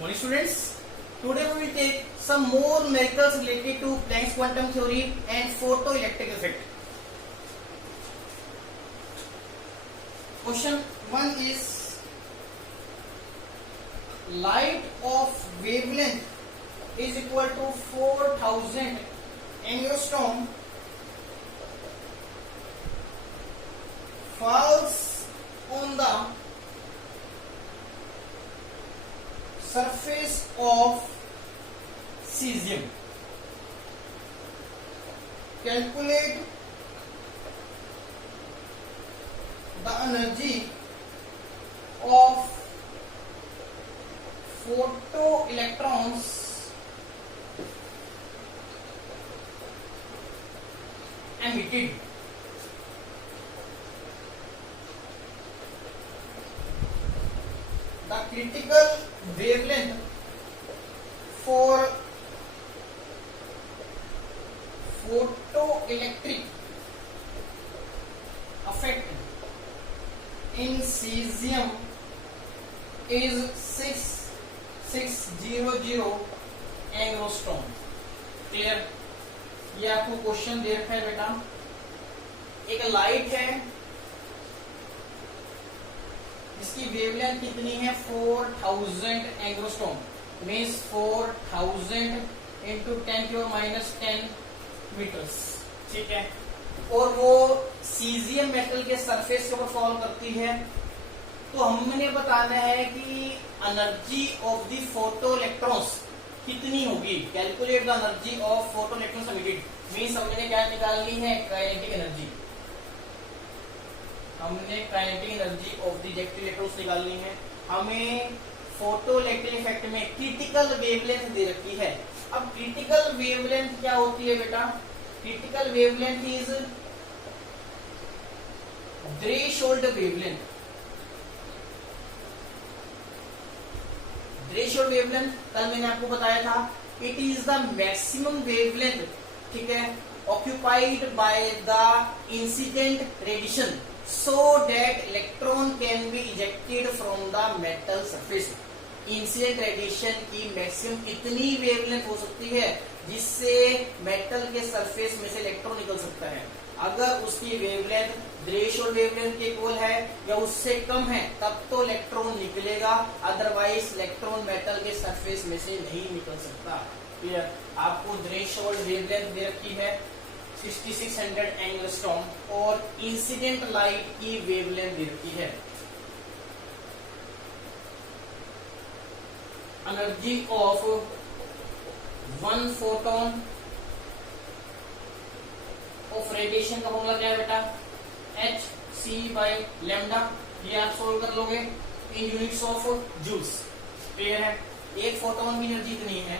Morning students, today we will take some more miracles related to Planck's quantum theory and photoelectric effect. Question 1 is, light of wavelength is equal to 4000 angstrom falls on the surface of cesium. Calculate the energy of photoelectrons emitted. The critical wavelength for photoelectric effect in cesium is 6600 angstrom. Clear? ये आपको question दे रखा है बेटा. एक light है इसकी wavelength कितनी है 4000 एंगस्ट्रॉम, मीन्स 4000 इंटू 10⁻⁻10 मीटर्स. ठीक है. और वो सीजियम मेटल के सरफेस के ऊपर फॉल करती है. तो हमने बताना है कि energy of the photo electrons कितनी होगी. Calculate the energy of photo electrons emitted, means हमने क्या निकालनी है, काइनेटिक एनर्जी. हमने kinetic energy of the ejected electrons निकालनी है. हमें फोटो इलेक्ट्रिक इफेक्ट में क्रिटिकल वेवलेंथ दे रखी है. अब क्रिटिकल वेवलेंथ क्या होती है बेटा? Critical wavelength is threshold wavelength. Threshold wavelength कल मैंने आपको बताया था, it is the maximum wavelength, ठीक है, occupied by the incident radiation so that electron can be ejected from the metal surface. Incident radiation की मैक्सिमम इतनी वेवलेंथ हो सकती है जिससे मेटल के सरफेस में से इलेक्ट्रॉन निकल सकता है. अगर उसकी वेवलेंथ थ्रेशोल्ड वेवलेंथ के इक्वल है या उससे कम है तब तो इलेक्ट्रॉन निकलेगा, अदरवाइज इलेक्ट्रॉन मेटल के सरफेस में से नहीं निकल सकता. क्लियर? आपको थ्रेशोल्ड वेवलेंथ दे रखी है 6600 एंगस्ट्रॉम और इंसिडेंट लाइट की वेवलेंथ दे रखी है. Energy of 1 photon of radiation का फॉर्मूला क्या है बेटा? hc/λ. ये आप सोल्व कर लोगे इन यूनिट्स ऑफ जूल्स. क्लियर है? एक फोटोन की एनर्जी इतनी है.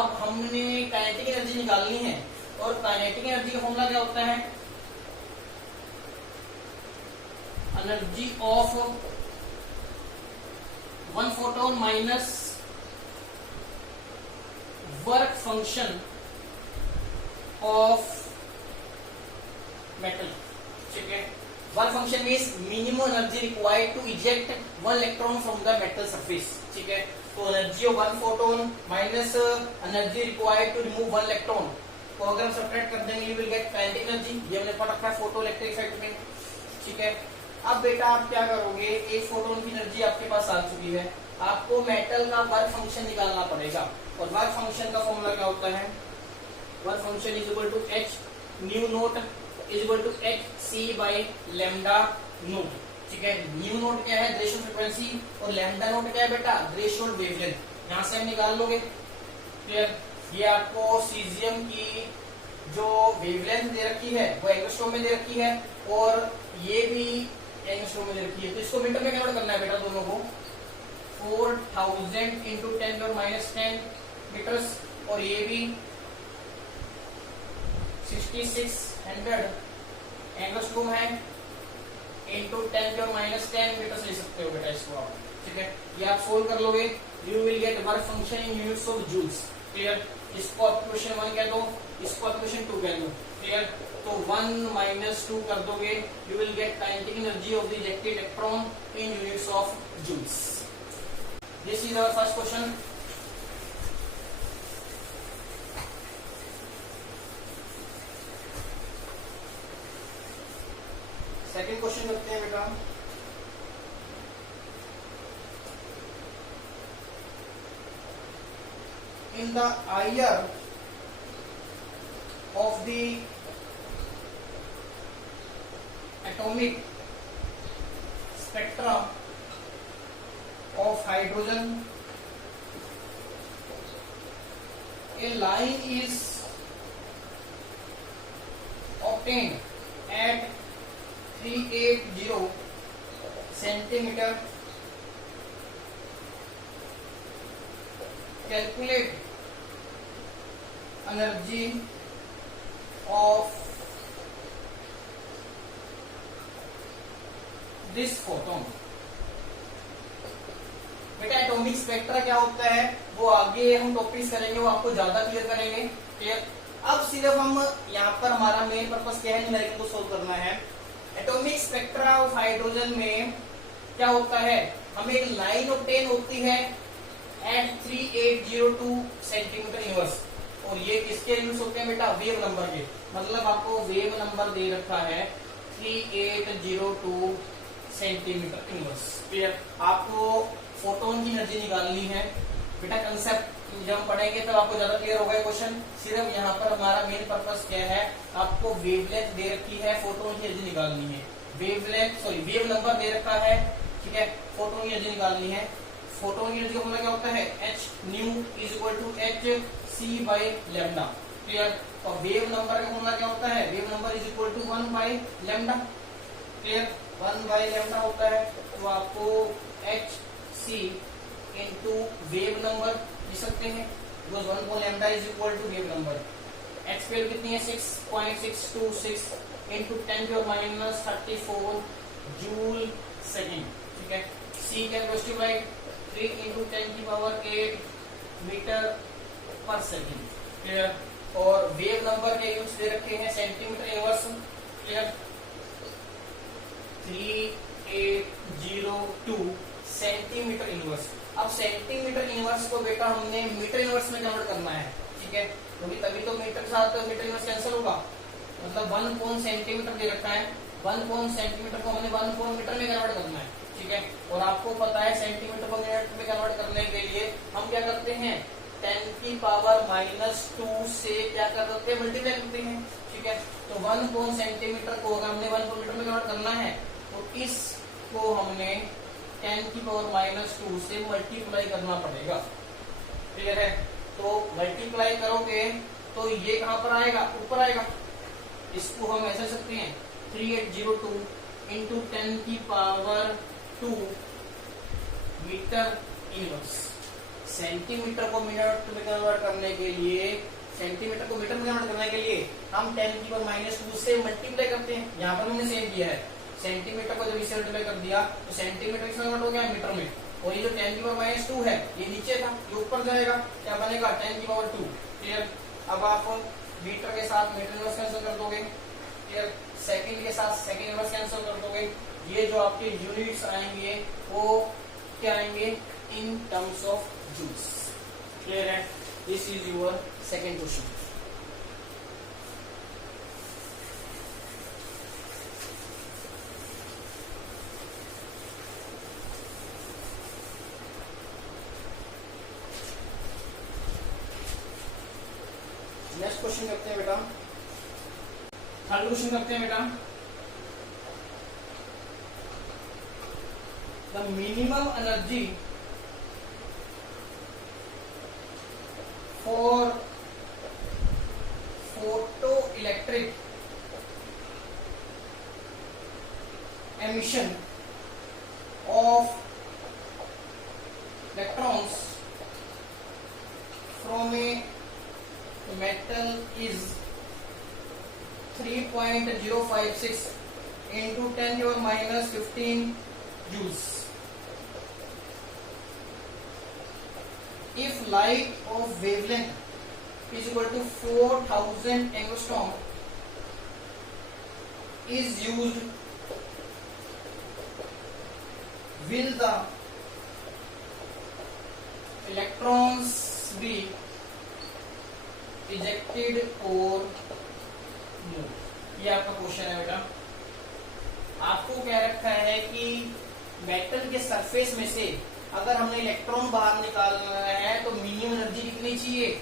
अब हमने काइनेटिक एनर्जी निकालनी है और काइनेटिक एनर्जी का फॉर्मूला क्या होता है? Energy of 1 photon minus work function of metal. ठीक है. Work function means minimum energy required to eject 1 electron from the metal surface. ठीक है. तो energy of 1 photon minus energy required to remove 1 electron को अगर हम सब्ट्रैक्ट कर देंगे you will get kinetic energy. ये हमने पढ़ रखा है फोटो इलेक्ट्रिक इफेक्ट में. ठीक है. अब बेटा आप क्या करोगे, एक फोटोन की एनर्जी आपके पास आ चुकी है, आपको मेटल का वर्क फंक्शन निकालना पड़ेगा. और वर्क फंक्शन का फॉर्मूला क्या होता है? Work function is equal to h nu naught is equal to hc/λ naught. ठीक है. न्यू नोट क्या है? Threshold frequency. और लैम्डा नोट क्या है बेटा? Threshold wavelength. यहां से हम निकाल लोगे. क्लियर? ये आपको सीजियम की जो वेवलेंथ दे रखी है वो एंगस्ट्रॉम में दे रखी है और ये भी एंगस्ट्रॉम में दे रखी है. तो इसको मीटर में कन्वर्ट करना है बेटा दोनों को. 4000 इंटू 10⁻⁻10 मीटर्स और ये भी 6600 एंगस्ट्रॉम है इंटू 10⁻⁻10 मीटर्स ले सकते हो बेटा इसको आप. ठीक है. ये आप सोल्व कर लोगे, you will get work function in units of joules. Clear? इसको आप क्वेश्चन 1 कह दो, इसको आप क्वेश्चन 2 कह दो. क्लियर? तो 1 माइनस 2 कर दोगे, you will get kinetic energy of the ejected electron in units of joules. This is our first question. Second question करते हैं बेटा. In the IR of the atomic spectra of hydrogen, a line is obtained at 380 centimeter. Calculate energy of this photon. बेटा atomic spectra क्या होता है वो आगे हम टॉपिक्स करेंगे, वो आपको ज्यादा क्लियर करेंगे. क्लियर? अब सिर्फ हम यहाँ पर हमारा मेन पर्पस क्या है, न्यूमेरिकल को सोल्व करना है. एटॉमिक स्पेक्ट्रा ऑफ हाइड्रोजन में क्या होता है, हमें एक लाइन ऑब्टेन होती है एट 3802 सेंटीमीटर इनवर्स. और ये किसके यूज होते हैं बेटा, वेव नंबर के. मतलब आपको वेव नंबर दे रखा है 3802 सेंटीमीटर इनवर्स. क्लियर? आपको फोटोन की एनर्जी निकालनी है बेटा. कंसेप्ट जब हम पढ़ेंगे तब आपको ज्यादा क्लियर होगा क्वेश्चन. सिर्फ यहाँ पर हमारा मेन पर्पस क्या है, आपको वेवलेंथ दे रखी है, फोटोन की एनर्जी निकालनी है. वेव नंबर दे रखा है, ठीक है, फोटोन की एनर्जी निकालनी है. फोटोन की एनर्जी का फॉर्मूला क्या होता है, h nu is equal to h c by lambda. Clear? और वेव नंबर का फॉर्मूला क्या होता है, wave number is equal to 1 by lambda. Clear? 1 by lambda होता है. तो आपको h c into wave number लिख सकते हैं, because 1 by lambda is equal to wave number. X value कितनी है, 6.626 इंटू 10⁻34 जूल सेकेंड. ठीक है? C can multiply 3 into 10⁸ metre पर सेकेंड. क्लियर? और वेव नंबर के यूज दे रखे हैं centimetre inverse. Clear? 3802 centimetre inverse. अब सेंटीमीटर इनवर्स को बेटा हमने मीटर इनवर्स में कन्वर्ट करना है. ठीक है? क्योंकि तभी तो मीटर के साथ मीटर इनवर्स कैंसिल होगा. मतलब 1 कोन सेंटीमीटर दे रखा है, 1 कोन सेंटीमीटर को हमने 1 कोन मीटर में कन्वर्ट करना है. ठीक है? और आपको पता है सेंटीमीटर को मिनट में कन्वर्ट करने के लिए हम क्या करते हैं, 10⁻⁻2 से क्या करते हैं, मल्टीप्लाई करते हैं. ठीक है? तो 1 कोन सेंटीमीटर को अगर हमने 1 कोन मीटर में कन्वर्ट करना है तो इसको हमने 10⁻2 से मल्टीप्लाई करना पड़ेगा. क्लियर है? तो मल्टीप्लाई करोगे तो ये कहां पर आएगा, ऊपर आएगा. इसको हम ऐसा सकते हैं 3802 इंटू 10⁻2 मीटर इनवर्स. सेंटीमीटर को मिनट में कन्वर्ट करने के लिए, सेंटीमीटर को मीटर में कन्वर्ट करने के लिए हम 10⁻2 से मल्टीप्लाई करते हैं. यहाँ पर हमने सेम किया है, सेंटीमीटर को जब इसे मल्टीप्लाई कर दिया तो सेंटीमीटर किसमें कन्वर्ट हो गया, मीटर में. और ये जो 10⁻2 है ये नीचे था, ये ऊपर जाएगा, क्या बनेगा 10⁻2. क्लियर? अब आप मीटर के साथ मीटर इनवर्स कैंसिल कर दोगे. क्लियर? सेकंड के साथ सेकंड इनवर्स कैंसिल कर दोगे. ये जो आपके यूनिट्स आएंगे वो क्या आएंगे, in terms of joules. Clear है? This is your second question. Next question करते हैं बेटा, थर्ड क्वेश्चन करते हैं बेटा. The minimum energy for photoelectric emission of electrons from a metal is 3.056 into 10⁻15 joules. If light of wavelength is equal to 4000 angstrom is used will the electrons be ejected or moved? ये आपका question है बेटा। आपको क्या रखा है कि metal के सरफेस में से अगर हमने इलेक्ट्रॉन बाहर निकालना है तो मिनिमम एनर्जी कितनी चाहिए,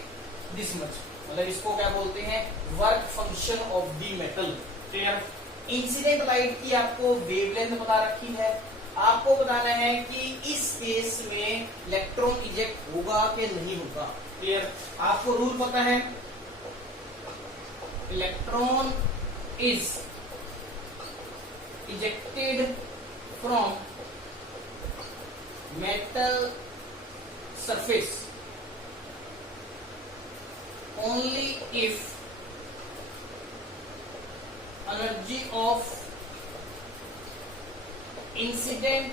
दिस मच। मतलब इसको क्या बोलते हैं, work function of the metal. Clear. Incident light की आपको वेवलेंथ पता रखी है, आपको बताना है कि इस केस में इलेक्ट्रॉन इजेक्ट होगा कि नहीं होगा। क्लियर। आपको रूल पता है, electron is ejected from metal surface only if energy of incident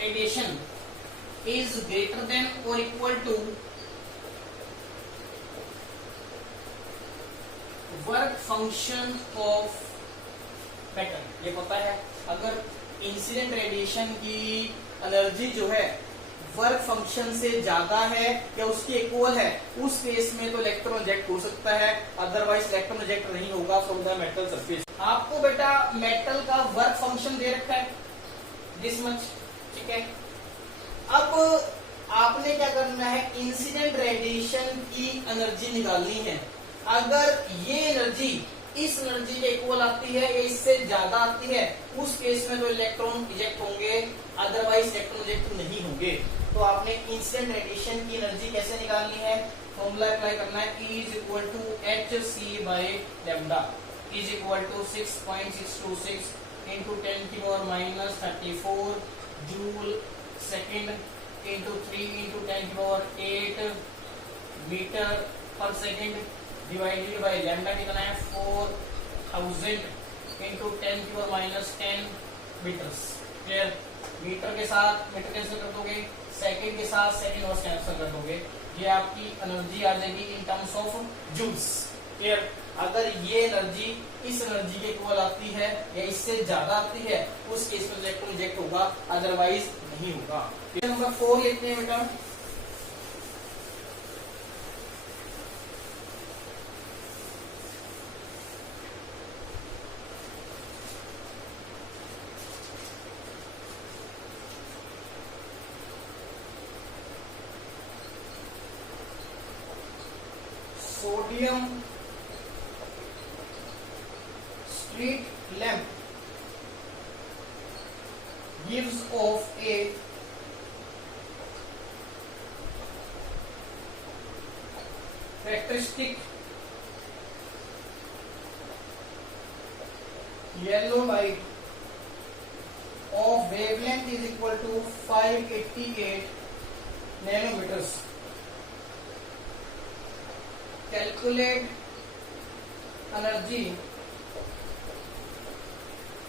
radiation is greater than or equal to work function of metal। ये पता है, अगर इंसिडेंट रेडिएशन की एनर्जी जो है वर्क फंक्शन से ज्यादा है या उसके इक्वल है, उस केस में तो इलेक्ट्रॉन इजेक्ट हो सकता है, अदरवाइज इलेक्ट्रॉन इजेक्ट नहीं होगा फ्रॉम द मेटल सरफेस। आपको बेटा मेटल का वर्क फंक्शन दे रखा है, दिस मच। ठीक है। अब आपने क्या करना है, इंसिडेंट रेडिएशन की एनर्जी निकालनी है। अगर ये एनर्जी इस एनर्जी के इक्वल आती है या इससे ज्यादा आती है, उस केस में तो इलेक्ट्रॉन इजेक्ट होंगे, अदरवाइज इलेक्ट्रॉन इजेक्ट नहीं होंगे। तो आपने इंसिडेंट रेडिएशन की एनर्जी कैसे निकालनी है, फॉर्मूला अप्लाई करना है, E is equal to hc by lambda is equal to 6.626 into 10 की power minus 34 joule second into 3 into 10 की पावर 8 मीटर पर सेकेंड डिवाइडेड बाय लैम्डा कितना है 4000 इंटू 10 की power minus 10 metres. Clear. Metre के साथ मीटर कैंसिल कर दोगे, सेकंड के साथ सेकंड और कैंसिल कर दोगे, ये आपकी एनर्जी आ जाएगी in terms of joules. Clear. अगर ये एनर्जी इस एनर्जी के इक्वल आती है या इससे ज्यादा आती है, उस केस में इलेक्ट्रॉन इजेक्ट होगा, अदरवाइज नहीं होगा। नंबर 4 लिखते हैं बेटा। Sodium street lamp gives off a characteristic yellow light of wavelength is equal to 588 nanometers. Calculate energy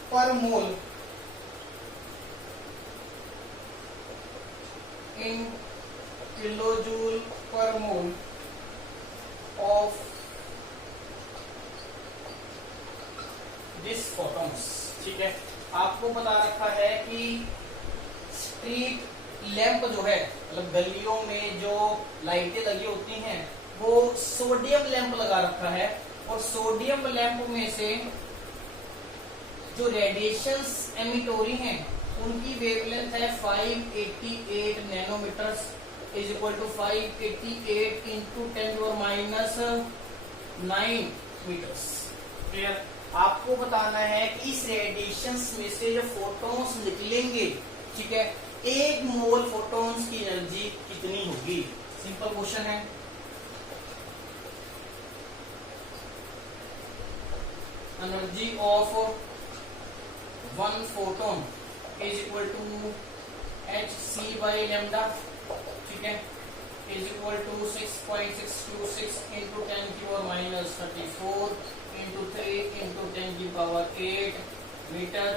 per mole in kilojoule per mole of this photons। ठीक है। आपको बता रखा है कि स्ट्रीट लैंप जो है, मतलब गलियों में जो लाइटें लगी होती हैं, वो सोडियम लैंप लगा रखा है, और सोडियम लैंप में से जो रेडिएशंस एमिट हो रही हैं उनकी वेवलेंथ है 588 nanometres is equal to 588 into 10 minus 9 metres. Clear. आपको बताना है कि इस रेडिएशंस में से जो फोटॉन्स निकलेंगे, ठीक है, 1 मोल फोटॉन्स की एनर्जी कितनी होगी। सिंपल क्वेश्चन है। Energy of 1 photon is equal to hc by lambda। ठीक है। is equal to 6.626 into 10 की पावर माइनस 34 into 3 into 10 की पावर 8 मीटर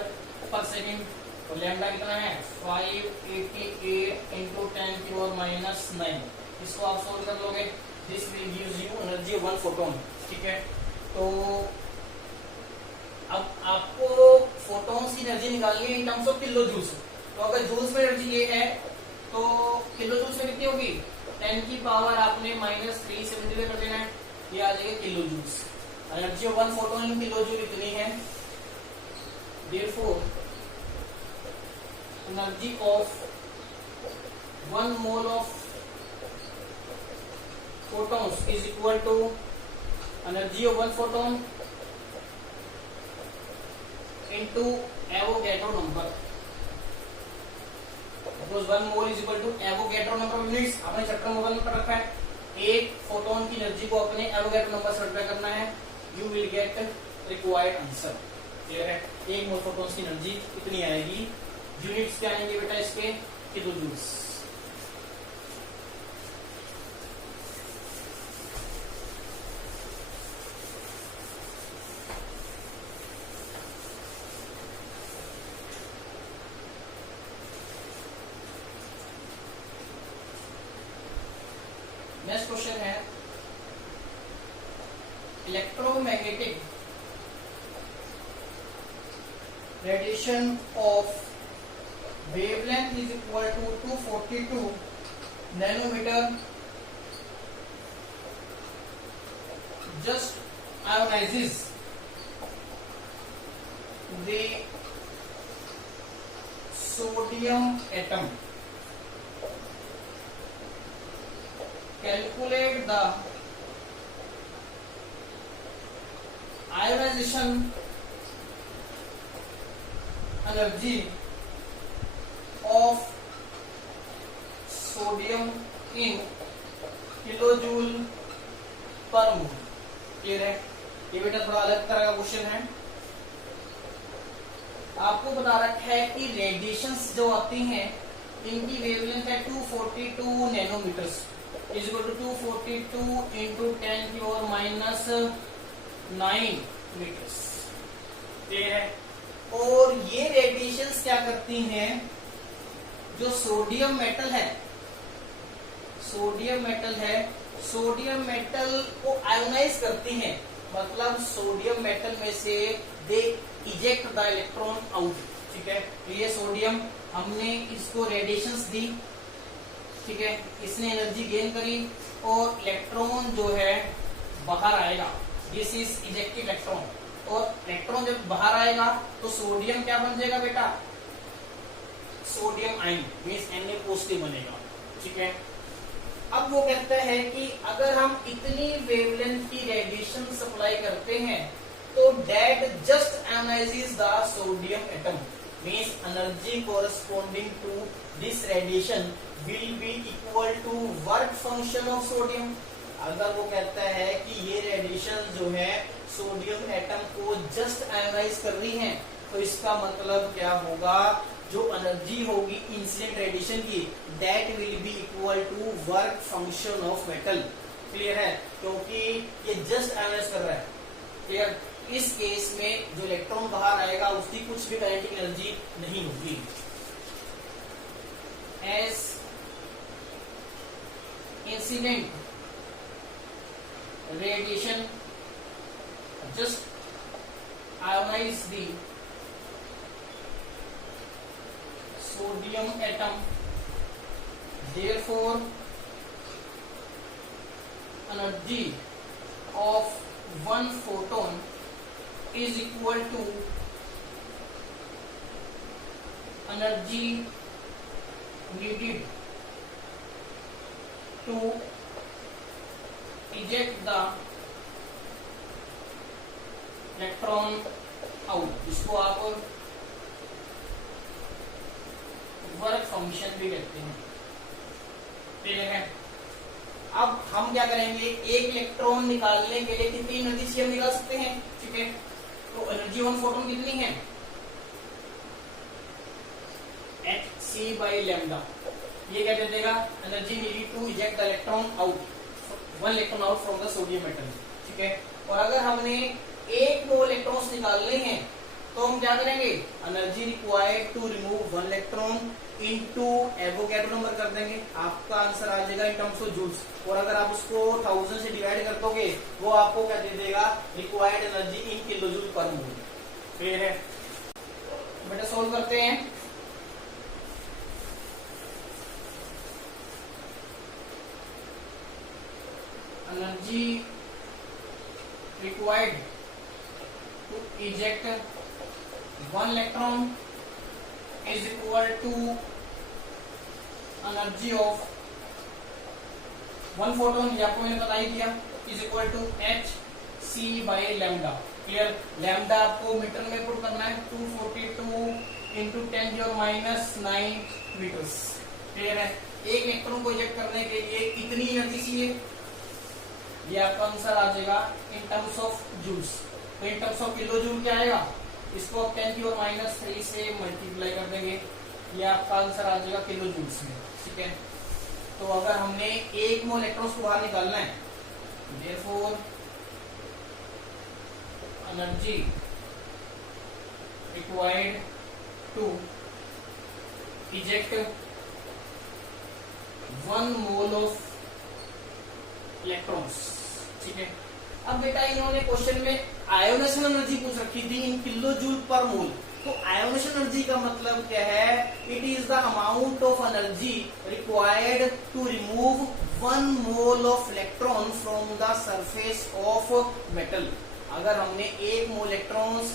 पर सेकेंड। और लैम्डा कितना है 588 into 10 की पावर माइनस 9। इसको आप सोल्व कर लोगे, this will gives you energy 1 photon। ठीक है। तो अब आपको फोटॉन्स की एनर्जी निकालनी है in terms of kilo joules. तो अगर जूल्स में एनर्जी ये है तो किलो जूल्स में कितनी होगी, 10 की पावर आपने -3 कर देना है, ये आ जाएगा kilo joules. Energy of one photon in kilo joule इतनी है। Therefore, energy of 1 mole of photons is equal to energy of 1 photon into Avogadro number. Suppose 1 mole is equal to Avogadro number of units. आपने chapter में 1 पर रखा है। एक photon की energy को अपने Avogadro नंबर से मल्टीप्लाई करना है, you will get required answer। Clear है? एक मोल फोटॉन्स की एनर्जी कितनी आएगी, यूनिट्स क्या आएंगे बेटा इसके, किलो जूल्स। नेक्स्ट क्वेश्चन है electromagnetic radiation of wavelength is equal to 242 nanometer just ionizes the sodium atom. Calculate the ionization energy of sodium in kilojoule पर मोल। क्लियर है? ये बेटा थोड़ा अलग तरह का क्वेश्चन है। आपको बता रखा है कि रेडिएशंस जो आती हैं इनकी वेवलेंथ है 242 nanometres is equal to 242 into 10 की पावर -9 मीटर्स। क्लियर है? और ये रेडिएशंस क्या करती हैं, जो सोडियम मेटल है, सोडियम मेटल को आयोनाइज करती हैं। मतलब सोडियम मेटल में से दे इजेक्ट द इलेक्ट्रॉन आउट। ठीक है? ये सोडियम हमने इसको रेडिएशंस दी, ठीक है, इसने एनर्जी गेन करी और इलेक्ट्रॉन जो है बाहर आएगा। This is ejected electron. और इलेक्ट्रॉन जब बाहर आएगा तो सोडियम क्या बन जाएगा बेटा, sodium ion means Na positive बनेगा। ठीक है? अब वो कहता है कि अगर हम इतनी वेवलेंथ की रेडिएशन सप्लाई करते हैं तो that just ionises the sodium atom means energy corresponding to this radiation will be equal to work function of sodium. अगर वो कहता है कि ये रेडिएशन जो है सोडियम एटम को जस्ट आयोनाइज कर रही है, तो इसका मतलब क्या होगा, जो एनर्जी होगी इंसिडेंट रेडिएशन की that will be equal to work function of metal. Clear है? क्योंकि ये जस्ट आयोनाइज कर रहा है। क्लियर? इस केस में जो इलेक्ट्रॉन बाहर आएगा उसकी कुछ भी काइनेटिक एनर्जी नहीं होगी। As incident radiation just ionize the sodium atom, therefore energy of one photon is equal to energy needed to eject the electron out. इसको आप वर्क फंक्शन भी कहते हैं। क्लियर है? अब हम क्या करेंगे, एक इलेक्ट्रॉन निकालने के लिए कितनी एनर्जी चाहिए हम निकाल सकते हैं। ठीक है? तो एनर्जी ऑन फोटोन कितनी है, hc/λ। ये क्या दे देगा, energy needed to eject the electron out, one electron out from the sodium metal. ठीक है? और अगर हमने एक दो इलेक्ट्रॉन्स निकालने हैं तो हम क्या करेंगे, energy required to remove one electron into Avogadro number कर देंगे। आपका आंसर आ जाएगा इन टर्म्स ऑफ जूल्स। और अगर आप उसको 1000 से डिवाइड कर दोगे वो आपको क्या दे देगा, required energy in kilo joule पर मोल। क्लियर है? बेटा सोल्व करते हैं। Energy required to eject one electron is equal to energy of one photon, ये आपको मैंने बता ही दिया, is equal to h c by lambda. Clear? Lambda आपको मीटर में पुट करना है, 242 इंटू 10⁻⁹ मीटर्स। क्लियर है? एक इलेक्ट्रॉन को इजेक्ट करने के लिए कितनी एनर्जी चाहिए, ये आपका आंसर आ जाएगा इन टर्म्स ऑफ जूल्स। तो in terms of kilojoule क्या आएगा, इसको आप 10⁻³ से मल्टीप्लाई कर देंगे, ये आपका आंसर आ जाएगा किलो जूल्स में। ठीक है? तो अगर हमने एक मोल इलेक्ट्रॉन्स को बाहर निकालना है, therefore energy required to eject 1 mole of electrons. ठीक है? अब बेटा इन्होंने क्वेश्चन में आयोनेशन एनर्जी पूछ रखी थी इन किलो जूल पर मोल। तो आयोनेशन एनर्जी का मतलब क्या है, it is the amount of energy required to remove 1 mole of electron from the surface of metal. अगर हमने 1 मोल इलेक्ट्रॉन्स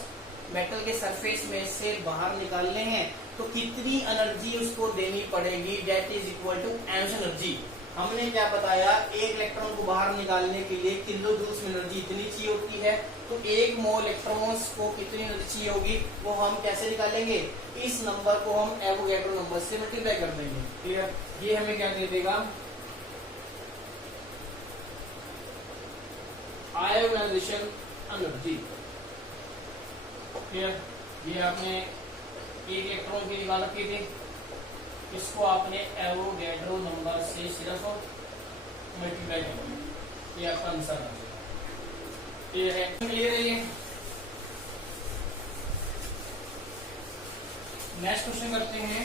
मेटल के सरफेस में से बाहर निकालने हैं तो कितनी एनर्जी उसको देनी पड़ेगी, that is equal to ionisation energy. हमने क्या बताया, एक इलेक्ट्रॉन को बाहर निकालने के लिए किलो जूल्स में एनर्जी इतनी चाहिए होती है, तो 1 मोल इलेक्ट्रॉन्स को कितनी एनर्जी चाहिए होगी वो हम कैसे निकालेंगे, इस नंबर को हम एवोगैड्रो नंबर से मल्टीप्लाई कर देंगे। क्लियर? ये हमें क्या दे देगा, आयोनाइजेशन एनर्जी। क्लियर? ये आपने एक इलेक्ट्रॉन की निकाल रखी थी, इसको आपने एवोगैड्रो नंबर से सिर्फ मल्टीप्लाई करना, ये आपका आंसर आ जाएगा। क्लियर है? क्लियर है? ये नेक्स्ट क्वेश्चन करते हैं।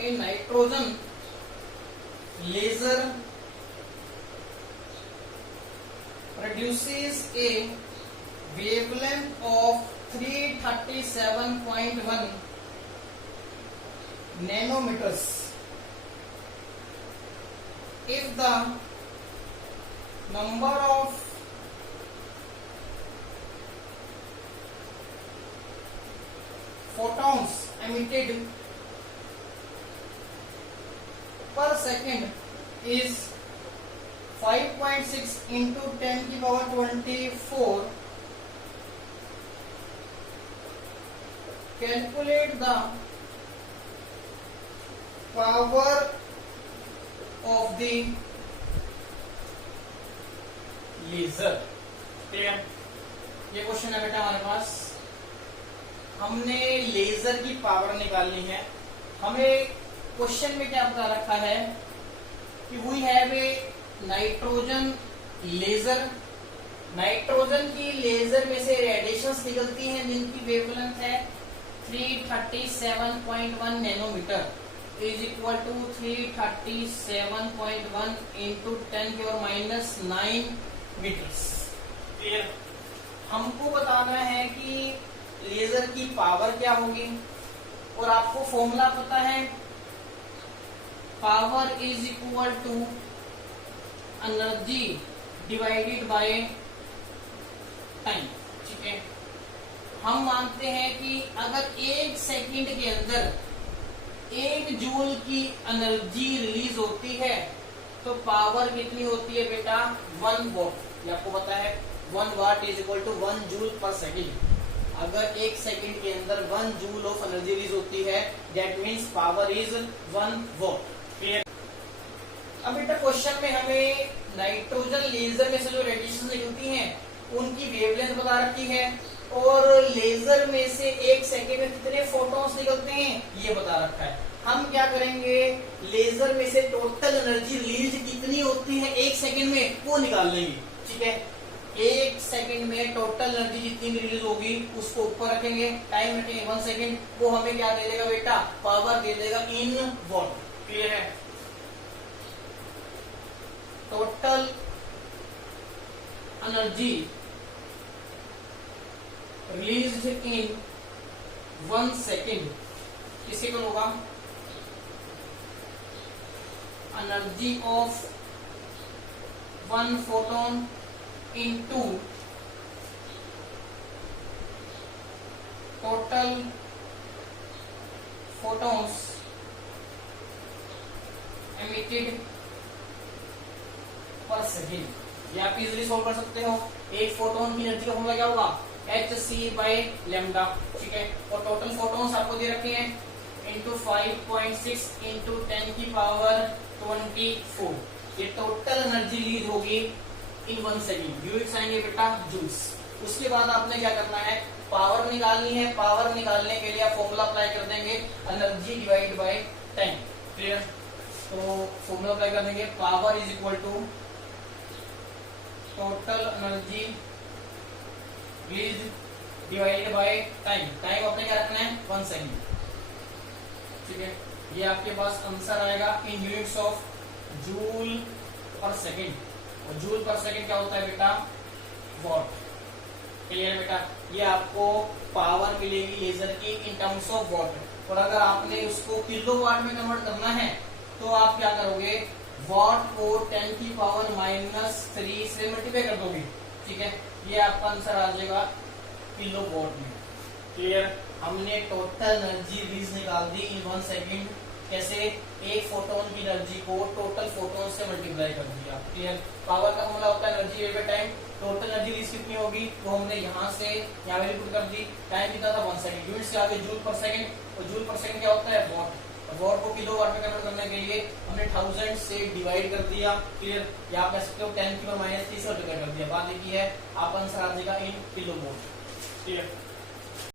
A nitrogen laser produces a wavelength of 337.1 nanometers if the number of photons emitted per second is 5.6 into 10⁻²4. Calculate the power of the laser. Clear? ये क्वेश्चन है बेटा हमारे पास, हमने लेजर की पावर निकालनी है। हमें क्वेश्चन में क्या बता रखा है कि we have a nitrogen laser. Nitrogen की लेजर में से रेडिएशंस निकलती हैं जिनकी वेवलेंथ है 337.1 nanometre is equal to 337.1 into 10⁻⁹ metres. Clear? हमको बताना है कि लेजर की पावर क्या होगी, और आपको फॉर्मूला पता है, power is equal to energy divided by time. ठीक है? हम मानते हैं कि अगर 1 सेकंड के अंदर 1 जूल की एनर्जी रिलीज होती है तो पावर कितनी होती है बेटा, 1 वॉट। ये आपको पता है 1 watt is equal to 1 joule पर सेकेंड। अगर 1 सेकंड के अंदर 1 जूल ऑफ एनर्जी रिलीज होती है, that means power is 1 what. Clear? अब बेटा क्वेश्चन में हमें नाइट्रोजन लेजर में से जो रेडिएशन निकलती हैं उनकी वेवलेंथ बता रखी है, और लेजर में से 1 सेकंड में कितने फोटॉन्स निकलते हैं ये बता रखा है। हम क्या करेंगे, लेजर में से टोटल एनर्जी रिलीज कितनी होती है 1 सेकंड में वो निकाल लेंगे। ठीक है? 1 सेकंड में टोटल एनर्जी जितनी हीटिंग रिलीज होगी उसको ऊपर रखेंगे, टाइम रखेंगे 1 सेकेंड, वो हमें क्या दे देगा बेटा, पावर दे देगा इन वॉट। क्लियर है? Total energy released in 1 second किसके इक्वल होगा, energy of 1 photon into total photons emitted पर सेकेंड। ये आप इजिली सोल्व कर सकते हो। एक फोटोन की एनर्जी का फॉर्मूला क्या होगा, hc/λ। ठीक है, और टोटल फोटोन्स आपको दे रखे हैं इंटू 5.6 इंटू 10 की पावर 24। ये टोटल एनर्जी रिलीज होगी इन 1 सेकेंड। यूनिट्स आएंगे बेटा जूल्स। उसके बाद आपने क्या करना है, पावर निकालनी है। पावर निकालने के लिए आप फॉर्मूला अप्लाई कर देंगे, energy divide by time. Clear? तो फॉर्मूला अप्लाई कर देंगे, power is equal to total energy release divided by time. Time आपने क्या रखना है, 1 सेकेंड। ठीक है, ये आपके पास आंसर आएगा इन यूनिट्स ऑफ जूल पर सेकेंड। और जूल पर सेकेंड क्या होता है बेटा, वॉट। क्लियर बेटा? ये आपको पावर मिलेगी लेजर की इन टर्म्स ऑफ वॉट। और अगर आपने उसको किलोवाट में कन्वर्ट करना है तो आप क्या करोगे, वॉट को 10 की पावर -3 से मल्टीप्लाई कर दोगे। ठीक है, ये आपका आंसर आ जाएगा किलोवाट में। क्लियर? हमने टोटल एनर्जी रिलीज निकाल दी इन 1 सेकेंड। कैसे, एक फोटोन की एनर्जी को टोटल फोटोन से मल्टीप्लाई कर दिया। क्लियर? पावर का फॉर्मूला होता है energy by time. Total energy release कितनी होगी वो हमने यहाँ से यहाँ वैल्यू पुट कर दी। टाइम कितना था, 1 सेकेंड। यूनिट से आगे जूल पर सेकेंड। और जूल पर सेकेंड क्या होता है, वॉट। वॉट को किलोवाट में कन्वर्ट करने के लिए हमने 1000 से डिवाइड कर दिया। क्लियर? या आप कह सकते हो 10 की पावर -3 से मल्टीप्लाई कर दिया। बात एक ही है, आप आंसर आ जाएगा इन किलोवाट। क्लियर?